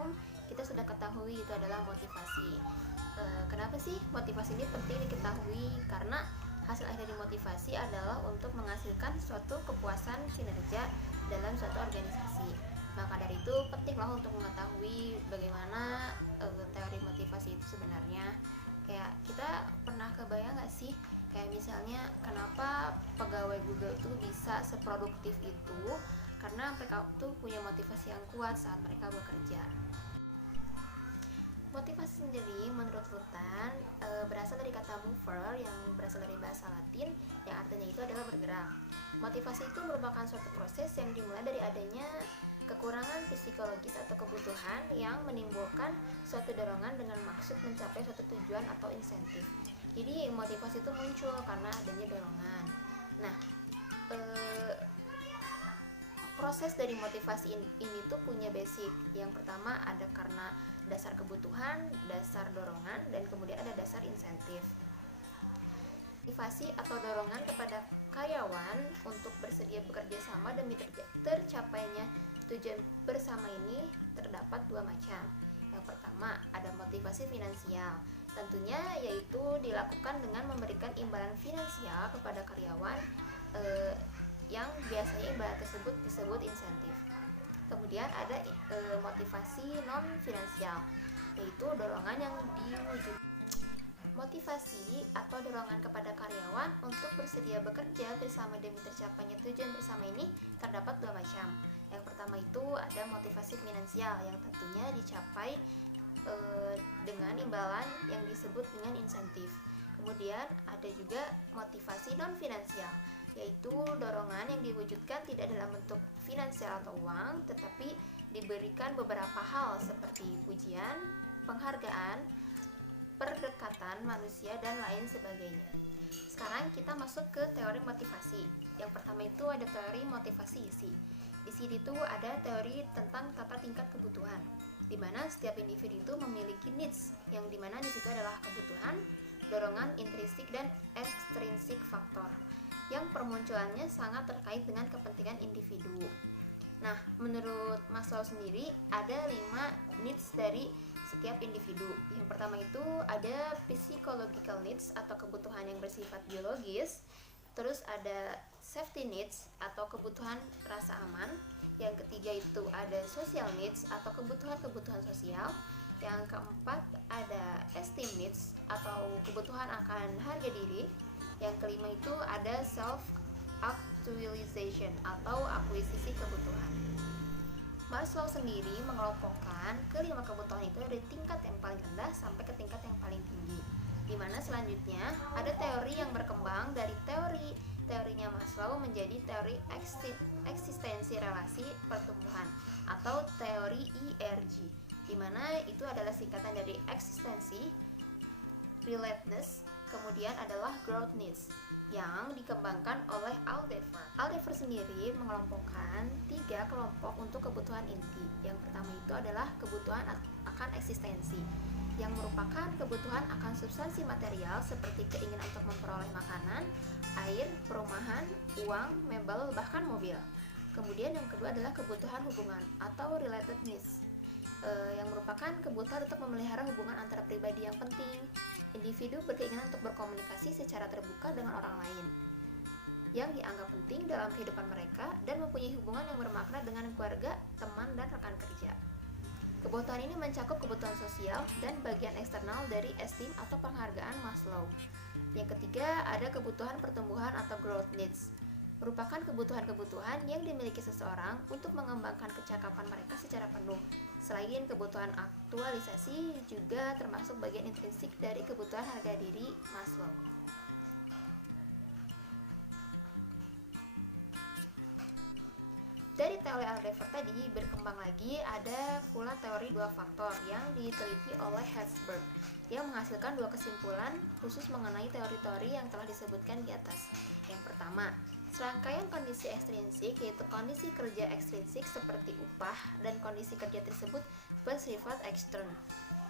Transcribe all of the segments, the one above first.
umum kita sudah ketahui itu adalah motivasi. Kenapa sih motivasi ini penting diketahui? Karena hasil akhir dari motivasi adalah untuk menghasilkan suatu kepuasan kinerja dalam suatu organisasi. Maka dari itu pentinglah untuk mengetahui bagaimana teori motivasi itu sebenarnya. Kayak kita pernah kebayang gak sih, kayak misalnya kenapa pegawai Google tuh bisa seproduktif itu? Karena mereka tuh punya motivasi yang kuat saat mereka bekerja. Motivasi sendiri menurut Rutan berasal dari kata mover yang berasal dari bahasa Latin yang artinya itu adalah bergerak. Motivasi itu merupakan suatu proses yang dimulai dari adanya kekurangan psikologis atau kebutuhan yang menimbulkan suatu dorongan dengan maksud mencapai suatu tujuan atau insentif. Jadi motivasi itu muncul karena adanya dorongan. Nah, proses dari motivasi ini tuh punya basic. Yang pertama ada karena dasar kebutuhan, dasar dorongan, dan kemudian ada dasar insentif. Motivasi atau dorongan kepada karyawan untuk bersedia bekerja sama demi tercapainya tujuan bersama ini terdapat dua macam. Yang pertama ada motivasi finansial, tentunya yaitu dilakukan dengan memberikan imbalan finansial kepada karyawan yang biasanya imbalan tersebut disebut insentif. Kemudian ada motivasi non finansial, yaitu dorongan yang diwujudkan. Motivasi atau dorongan kepada karyawan untuk bersedia bekerja bersama demi tercapainya tujuan bersama ini terdapat dua macam. Yang pertama itu ada motivasi finansial yang tentunya dicapai dengan imbalan yang disebut dengan insentif. Kemudian ada juga motivasi non finansial, yaitu dorongan yang diwujudkan tidak dalam bentuk finansial atau uang, tetapi diberikan beberapa hal seperti pujian, penghargaan, perdekatan manusia, dan lain sebagainya. Sekarang kita masuk ke teori motivasi. Yang pertama itu ada teori motivasi isi. Di sini tuh ada teori tentang tata tingkat kebutuhan, di mana setiap individu itu memiliki needs, yang dimana di situ adalah kebutuhan, dorongan intrinsik dan ekstrinsik faktor, yang permunculannya sangat terkait dengan kepentingan individu. Nah, menurut Maslow sendiri ada 5 needs dari setiap individu. Yang pertama itu ada physiological needs atau kebutuhan yang bersifat biologis. Terus ada safety needs atau kebutuhan rasa aman. Yang ketiga itu ada social needs atau kebutuhan sosial. Yang keempat ada esteem needs atau kebutuhan akan harga diri. Yang kelima itu ada self actualization atau akuisisi kebutuhan. Maslow sendiri mengelompokkan kelima kebutuhan itu dari tingkat yang paling rendah sampai ke tingkat yang paling tinggi. Dimana selanjutnya ada teori yang berkembang dari teorinya Maslow menjadi teori eksistensi relasi pertumbuhan atau teori ERG, dimana itu adalah singkatan dari eksistensi, relatedness, kemudian adalah growth needs yang dikembangkan oleh Aldefer. Aldefer sendiri mengelompokkan 3 kelompok untuk kebutuhan inti. Yang pertama itu adalah kebutuhan akan eksistensi, yang merupakan kebutuhan akan substansi material seperti keinginan untuk memperoleh makanan, air, perumahan, uang, mebel, bahkan mobil. Kemudian yang kedua adalah kebutuhan hubungan atau related needs, yang merupakan kebutuhan untuk memelihara hubungan antara pribadi yang penting. Individu berkeinginan untuk berkomunikasi secara terbuka dengan orang lain yang dianggap penting dalam kehidupan mereka dan mempunyai hubungan yang bermakna dengan keluarga, teman, dan rekan kerja. Kebutuhan ini mencakup kebutuhan sosial dan bagian eksternal dari esteem atau penghargaan Maslow. Yang ketiga ada kebutuhan pertumbuhan atau growth needs, merupakan kebutuhan-kebutuhan yang dimiliki seseorang untuk mengembangkan kecakapan mereka secara penuh. Selain kebutuhan aktualisasi, juga termasuk bagian intrinsik dari kebutuhan harga diri Maslow. Dari teori Aldefer tadi berkembang lagi ada pula teori 2 faktor yang diteliti oleh Herzberg yang menghasilkan 2 kesimpulan khusus mengenai teori-teori yang telah disebutkan di atas. Yang pertama, serangkaian kondisi ekstrinsik yaitu kondisi kerja ekstrinsik seperti upah dan kondisi kerja tersebut bersifat ekstern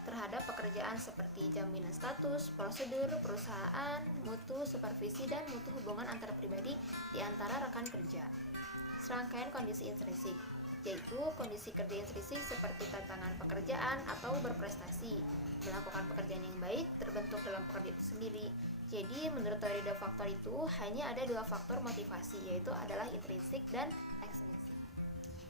terhadap pekerjaan seperti jaminan status, prosedur, perusahaan, mutu, supervisi, dan mutu hubungan antara pribadi di antara rekan kerja. Serangkaian kondisi intrinsik yaitu kondisi kerja intrinsik seperti tantangan pekerjaan atau berprestasi, melakukan pekerjaan yang baik, terbentuk dalam pekerjaan itu sendiri. Jadi menurut teori dua faktor itu hanya ada dua faktor motivasi, yaitu adalah intrinsik dan ekstrinsik.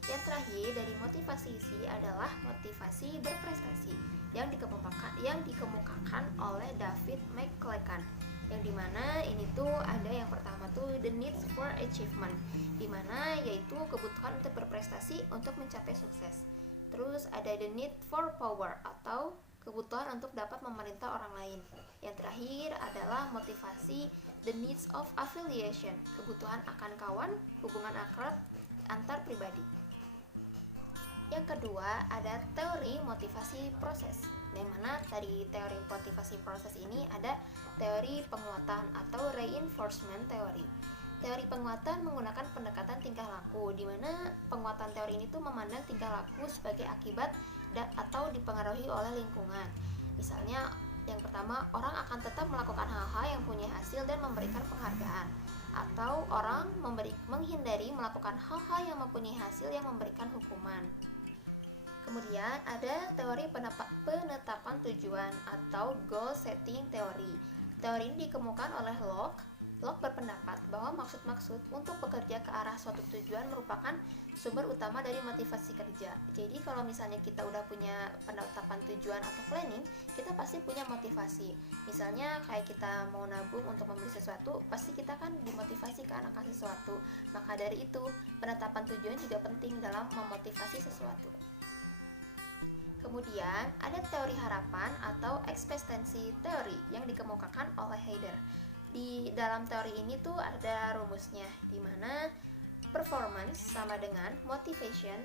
Yang terakhir dari motivasi isi adalah motivasi berprestasi yang dikemukakan oleh David McClelland, yang dimana ini tuh ada yang pertama tuh the need for achievement, dimana yaitu kebutuhan untuk berprestasi untuk mencapai sukses. Terus ada the need for power atau kebutuhan untuk dapat memerintah orang lain. Yang terakhir adalah motivasi the needs of affiliation, kebutuhan akan kawan, hubungan akrab antar pribadi. Yang kedua ada teori motivasi proses, yang mana dari teori motivasi proses ini ada teori penguatan atau reinforcement theory. Teori penguatan menggunakan pendekatan tingkah laku, di mana penguatan teori ini tuh memandang tingkah laku sebagai akibat atau dipengaruhi oleh lingkungan. Misalnya yang pertama, orang akan tetap melakukan hal-hal yang punya hasil dan memberikan penghargaan, atau orang menghindari melakukan hal-hal yang mempunyai hasil yang memberikan hukuman. Kemudian ada teori penetapan tujuan atau goal setting theory. Teori ini dikemukakan oleh Locke. Locke berpendapat bahwa maksud-maksud untuk bekerja ke arah suatu tujuan merupakan sumber utama dari motivasi kerja. Jadi kalau misalnya kita udah punya penetapan tujuan atau planning, kita pasti punya motivasi. Misalnya kayak kita mau nabung untuk membeli sesuatu, pasti kita kan dimotivasi kan akan sesuatu. Maka dari itu, penetapan tujuan juga penting dalam memotivasi sesuatu. Kemudian ada teori harapan atau ekspektasi teori yang dikemukakan oleh Heider. Di dalam teori ini tuh ada rumusnya, di mana performance sama dengan motivation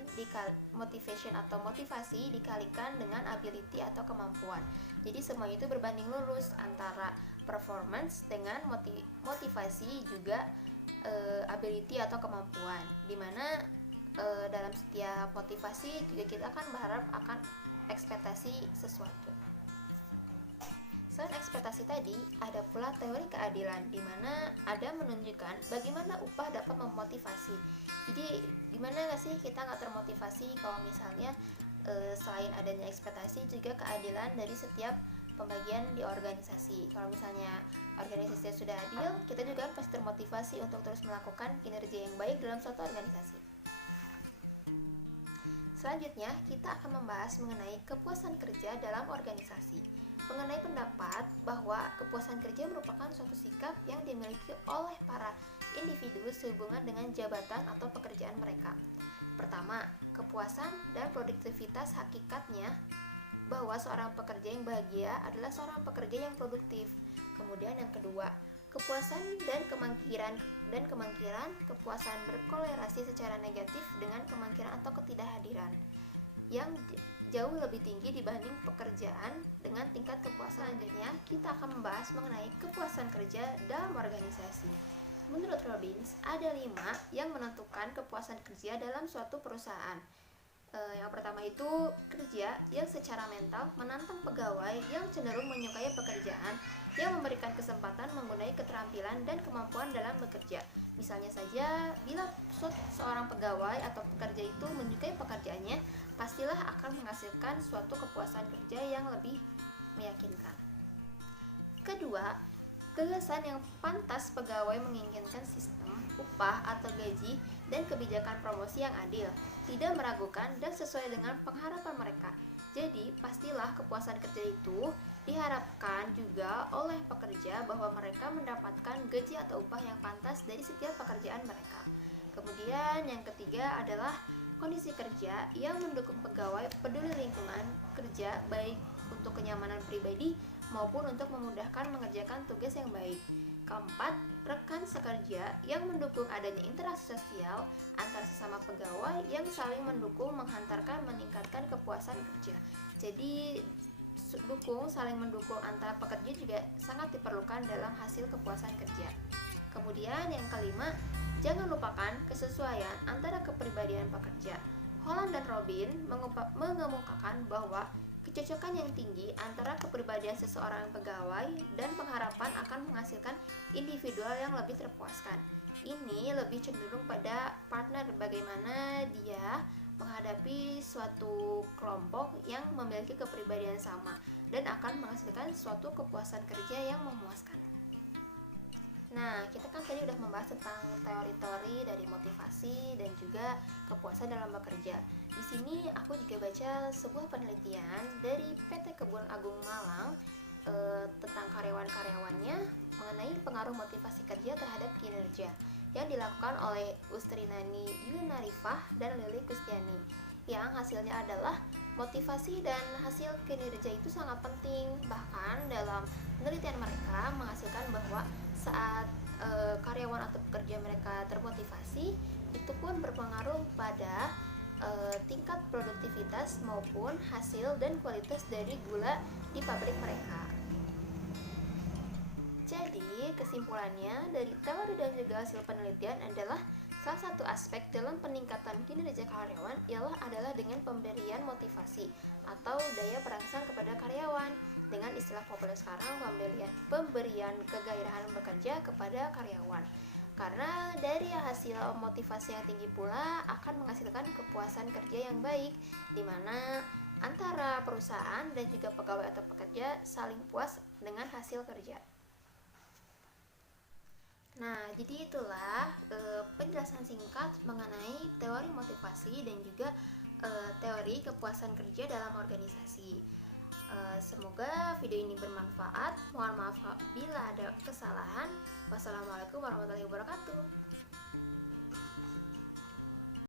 atau motivasi dikalikan dengan ability atau kemampuan. Jadi semuanya itu berbanding lurus antara performance dengan motivasi juga ability atau kemampuan. Di mana dalam setiap motivasi juga kita akan berharap akan ekspektasi sesuatu. Selain ekspektasi tadi, ada pula teori keadilan, di mana ada menunjukkan bagaimana upah dapat memotivasi. Jadi, gimana nggak sih kita nggak termotivasi kalau misalnya selain adanya ekspektasi juga keadilan dari setiap pembagian di organisasi. Kalau misalnya organisasi sudah adil, kita juga pasti termotivasi untuk terus melakukan kinerja yang baik dalam suatu organisasi. Selanjutnya, kita akan membahas mengenai kepuasan kerja dalam organisasi. Mengenai pendapat bahwa kepuasan kerja merupakan suatu sikap yang dimiliki oleh para individu sehubungan dengan jabatan atau pekerjaan mereka. Pertama, kepuasan dan produktivitas hakikatnya bahwa seorang pekerja yang bahagia adalah seorang pekerja yang produktif. Kemudian yang kedua, kepuasan dan kemungkiran kepuasan berkolerasi secara negatif dengan kemungkinan atau ketidakhadiran yang jauh lebih tinggi dibanding pekerjaan dengan tingkat kepuasan. Selanjutnya, kita akan membahas mengenai kepuasan kerja dalam organisasi. Menurut Robbins, ada 5 yang menentukan kepuasan kerja dalam suatu perusahaan. Yang pertama itu kerja yang secara mental menantang pegawai yang cenderung menyukai pekerjaan yang memberikan kesempatan menggunakan keterampilan dan kemampuan dalam bekerja. Misalnya saja, bila seorang pegawai atau pekerja itu menyukai pekerjaannya, pastilah akan menghasilkan suatu kepuasan kerja yang lebih meyakinkan. Kedua, gagasan yang pantas pegawai menginginkan sistem, upah atau gaji, dan kebijakan promosi yang adil, tidak meragukan dan sesuai dengan pengharapan mereka. Jadi, pastilah kepuasan kerja itu diharapkan juga oleh pekerja bahwa mereka mendapatkan gaji atau upah yang pantas dari setiap pekerjaan mereka. Kemudian yang ketiga adalah kondisi kerja yang mendukung pegawai peduli lingkungan kerja baik untuk kenyamanan pribadi maupun untuk memudahkan mengerjakan tugas yang baik. Keempat, rekan sekerja yang mendukung adanya interaksi sosial antar sesama pegawai yang saling mendukung meningkatkan kepuasan kerja. Jadi saling mendukung antar pekerja juga sangat diperlukan dalam hasil kepuasan kerja. Kemudian yang kelima, jangan lupakan kesesuaian antara kepribadian pekerja. Holland dan Robin mengemukakan bahwa kecocokan yang tinggi antara kepribadian seseorang pegawai dan pengharapan akan menghasilkan individual yang lebih terpuaskan. Ini lebih cenderung pada partner, bagaimana dia menghadapi suatu kelompok yang memiliki kepribadian sama dan akan menghasilkan suatu kepuasan kerja yang memuaskan. Nah, kita kan tadi udah membahas tentang teori-teori dari motivasi dan juga kepuasan dalam bekerja. Di sini aku juga baca sebuah penelitian dari PT Kebun Agung Malang tentang karyawan-karyawannya mengenai pengaruh motivasi kerja terhadap kinerja yang dilakukan oleh Ustrinani Yunarifah dan Lili Kustiani, yang hasilnya adalah motivasi dan hasil kinerja itu sangat penting. Bahkan dalam penelitian mereka menghasilkan bahwa saat karyawan atau pekerja mereka termotivasi, itu pun berpengaruh pada tingkat produktivitas maupun hasil dan kualitas dari gula di pabrik mereka. Jadi, kesimpulannya dari teori dan juga hasil penelitian adalah salah satu aspek dalam peningkatan kinerja karyawan adalah dengan pemberian motivasi atau daya perangsang kepada karyawan. Dengan istilah populer sekarang, pemberian kegairahan bekerja kepada karyawan. Karena dari hasil motivasi yang tinggi pula akan menghasilkan kepuasan kerja yang baik, di mana antara perusahaan dan juga pegawai atau pekerja saling puas dengan hasil kerja. Nah, jadi itulah penjelasan singkat mengenai teori motivasi dan juga teori kepuasan kerja dalam organisasi. Semoga video ini bermanfaat. Mohon maaf bila ada kesalahan. Wassalamualaikum warahmatullahi wabarakatuh.